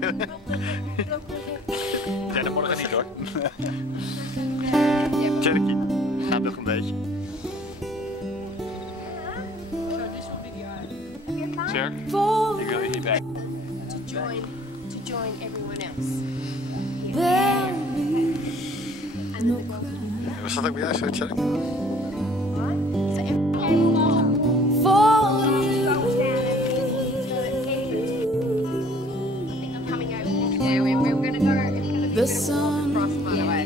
voor je. Ja, dat morgen niet hoor. Cherokee, gaat nog een beetje. Cherk, ik wil je hierbij. To join everyone else. Was dat ook bij jou zo, Cherk? The sun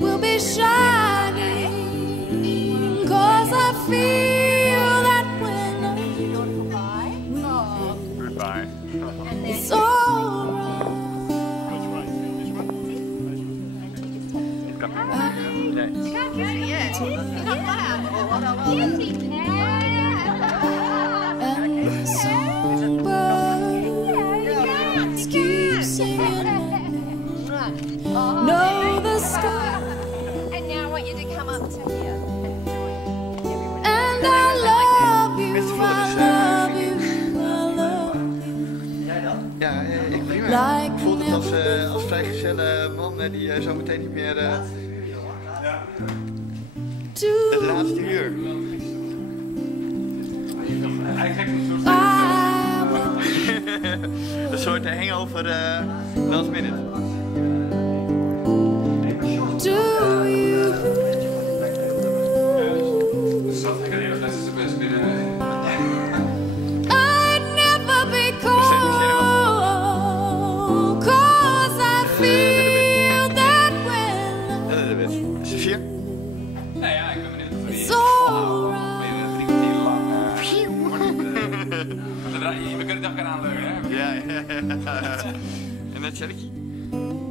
will be shining, 'cause I feel that when Goodbye. it's alright. And the songbirds keep singing. No, the sky. And now I want you to come up to here And I love you, I love you, I love Ja, ik prima. Like Ik voel het als vrijgezelle man die zo meteen niet meer... Het laatste uur. Een soort hangover last minute. do you? I'd never be cold, 'cause I feel that when Is het 4? Nou ja, ik ben benieuwd of it's alright. We kunnen het ook gaan aanleunen, hè? Ja. En dan Cherokee.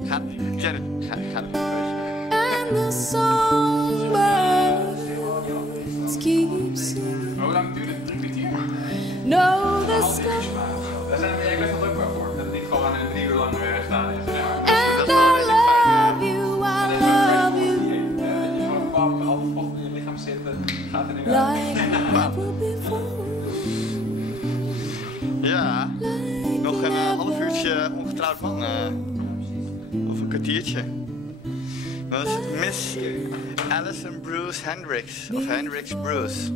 Gaat het. And the songbirds keep singing. Hoe lang duurt het? 3 kwartier? No, the sky. Daar zijn we best wel leuk voor. Dat het niet gewoon 3 uur lang staan is. And I love you, I love you. Je gewoon een bepaalde half in je lichaam zitten. Gaat er niet uit. Like never before. Ja, nog een half uurtje ongetrouwd man. Of een kwartiertje. Dat is Miss Alison Bruce Hendriks. Of Hendriks Bruce.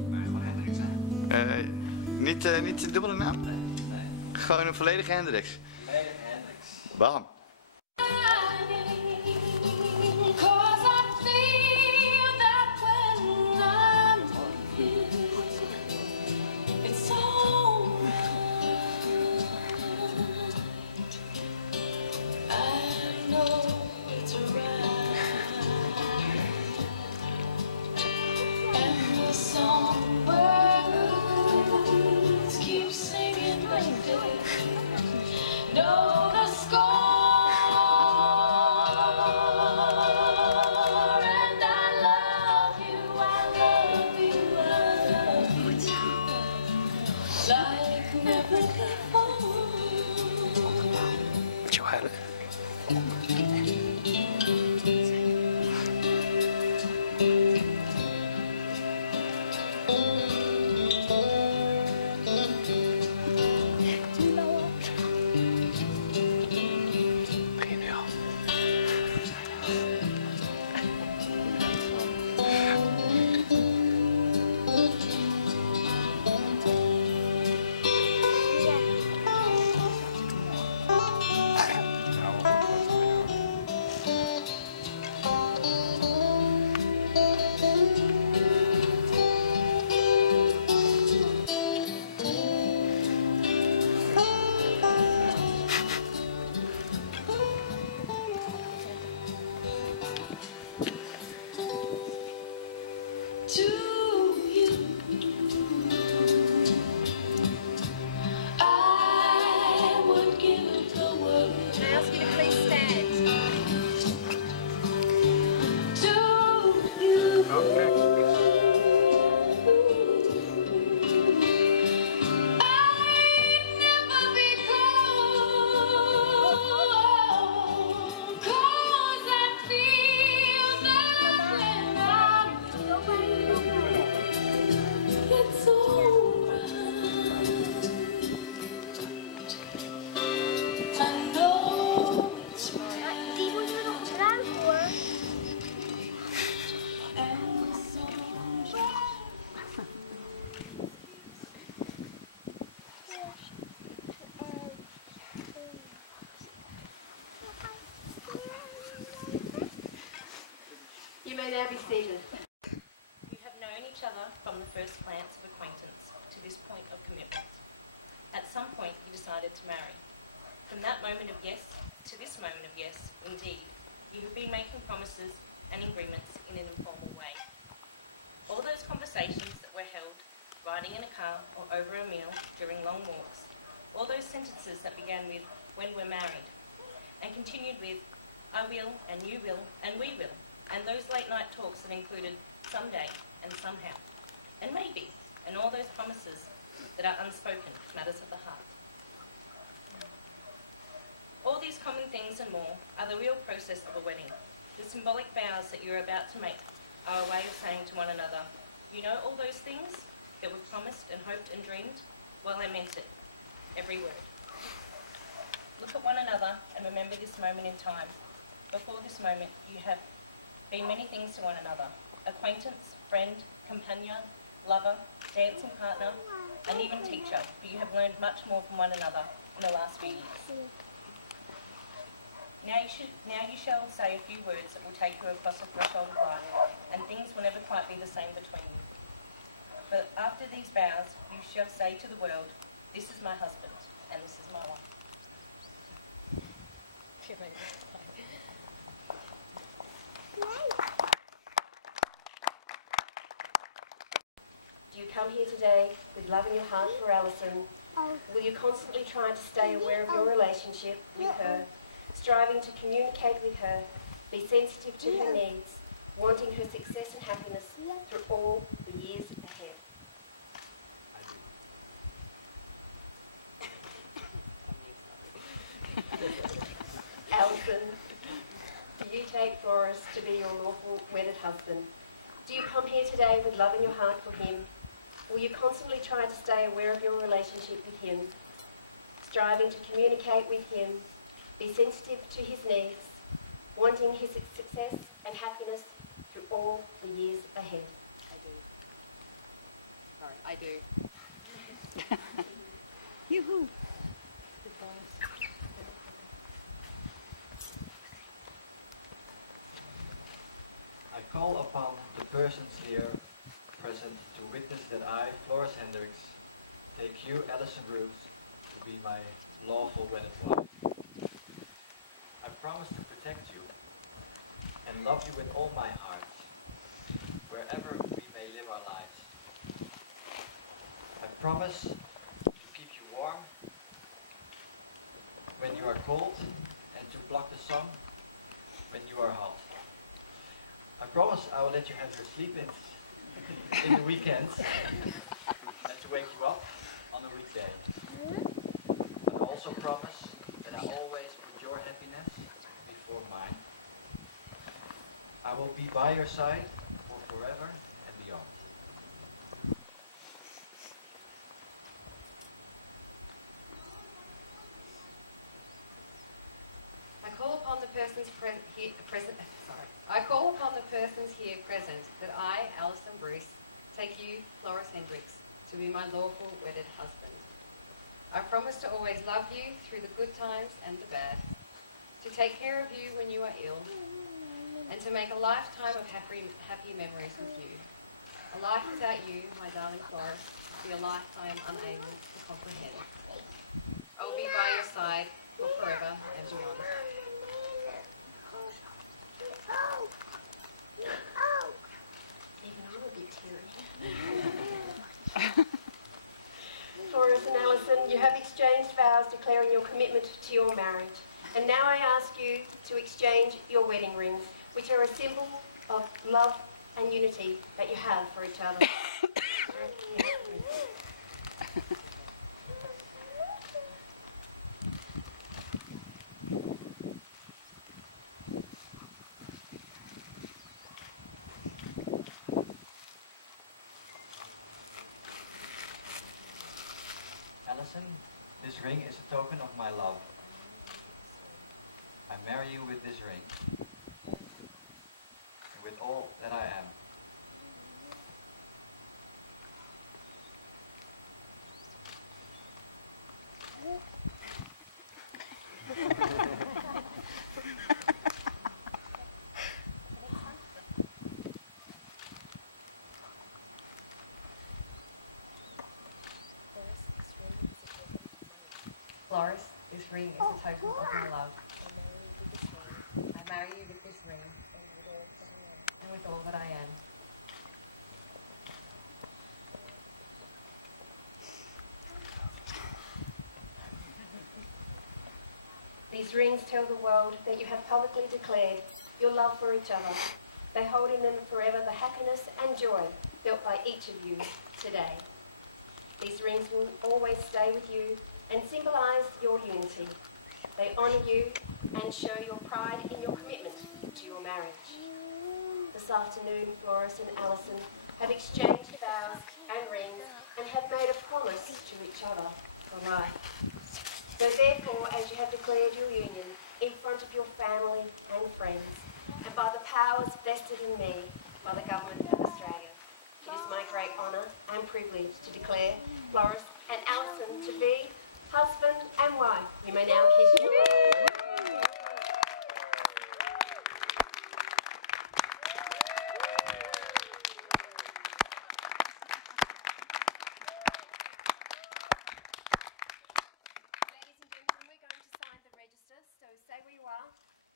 Niet de dubbele naam? Gewoon een volledige Hendriks. Bam. 'Cause I feel that when I'm here, it's alright. I know it's right. And the songbirds keep singing like this. No, the score. now be seated. You have known each other from the first glance of acquaintance to this point of commitment. At some point, you decided to marry. From that moment of yes to this moment of yes, indeed, you have been making promises and agreements in an informal way. All those conversations that were held, riding in a car or over a meal during long walks, all those sentences that began with, when we're married, and continued with, I will, and you will, and we will, and those late night talks that included someday and somehow, and maybe, and all those promises that are unspoken matters of the heart. All these common things and more are the real process of a wedding. The symbolic vows that you're about to make are a way of saying to one another, you know all those things that were promised and hoped and dreamed? Well, I meant it. Every word. Look at one another and remember this moment in time. Before this moment, you have been many things to one another. Acquaintance, friend, companion, lover, dancing partner, and even teacher, but you have learned much more from one another in the last few years. Now you shall say a few words that will take you across the threshold of life, and things will never quite be the same between you. But after these vows, you shall say to the world, this is my husband, and this is my wife. Do you come here today with love in your heart for Alison? Will you constantly try to stay aware of your relationship with her, striving to communicate with her, be sensitive to her needs, wanting her success and happiness through all the years ahead? Alison, do you take Floris to be your lawful wedded husband? Do you come here today with love in your heart for him? Will you constantly try to stay aware of your relationship with him, striving to communicate with him, be sensitive to his needs, wanting his success and happiness through all the years ahead? I do. Yoo-hoo. I call upon the persons here present to witness that I, Floris Hendriks, take you, Alison Bruce, to be my lawful wedded wife. I promise to protect you and love you with all my heart, wherever we may live our lives. I promise to keep you warm when you are cold and to block the sun when you are hot. I promise I will let you have your sleep-ins in the weekends and to wake you up on a weekday. But I also promise that I always put your happiness before mine. I will be by your side for forever and beyond. I call upon the persons here present that I, Alison Bruce, take you, Floris Hendriks, to be my lawful wedded husband. I promise to always love you through the good times and the bad, to take care of you when you are ill, and to make a lifetime of happy memories with you. A life without you, my darling Floris, would be a life I am unable to comprehend. I will be by your side for forever and beyond. Even I'm a bit teary. Floris and Alison, you have exchanged vows declaring your commitment to your marriage. And now I ask you to exchange your wedding rings, which are a symbol of love and unity that you have for each other. Alison, this ring is a token of my love. I marry you with this ring, and with all that I am. Floris, this ring is a token of my love. I marry you with this ring and with all that I am. These rings tell the world that you have publicly declared your love for each other. They hold in them forever the happiness and joy felt by each of you today. These rings will always stay with you and symbolise your unity. They honour you and show your pride in your commitment to your marriage. This afternoon, Floris and Alison have exchanged vows and rings and have made a promise to each other for life. So therefore, as you have declared your union in front of your family and friends, and by the powers vested in me by the Government of Australia, it is my great honour and privilege to declare Floris and Alison to be husband and wife. You may now kiss your bride.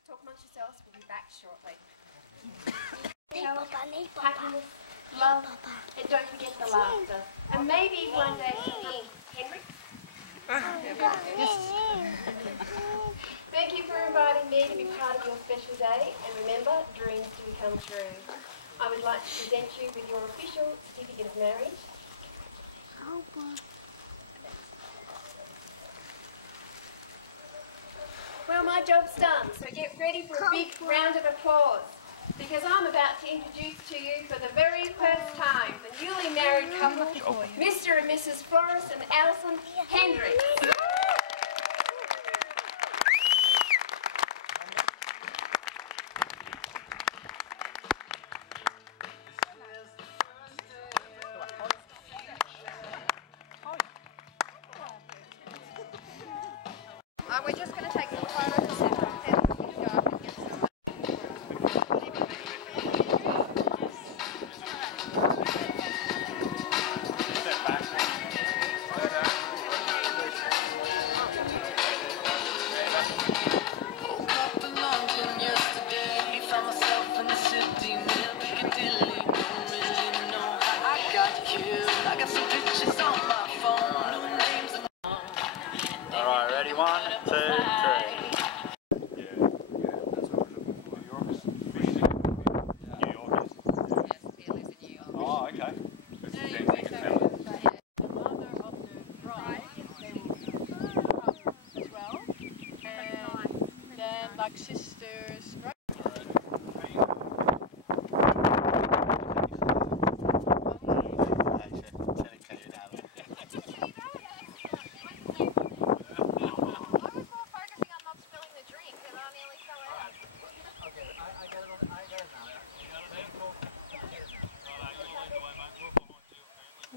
Talk amongst yourselves, we'll be back shortly. Happiness, love, and don't forget the laughter. And maybe one day, Hendriks. Thank you for inviting me to be part of your special day, and remember, dreams do come true. I would like to present you with your official certificate of marriage. Well, my job's done, so get ready for a big round of applause, because I'm about to introduce to you for the very first time the newly married couple, Mr. and Mrs. Floris and Alison Hendriks. We're just going to take some photos of them. Alright, ready? 1, 2, 3. Oh, okay. The mother of the bride, they will come as well, and then like sisters, right?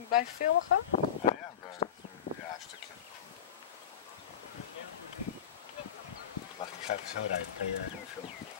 Blijf filmen gaan? Ja, een stukje. Mag ik ga even zo rijden? Kan je filmen?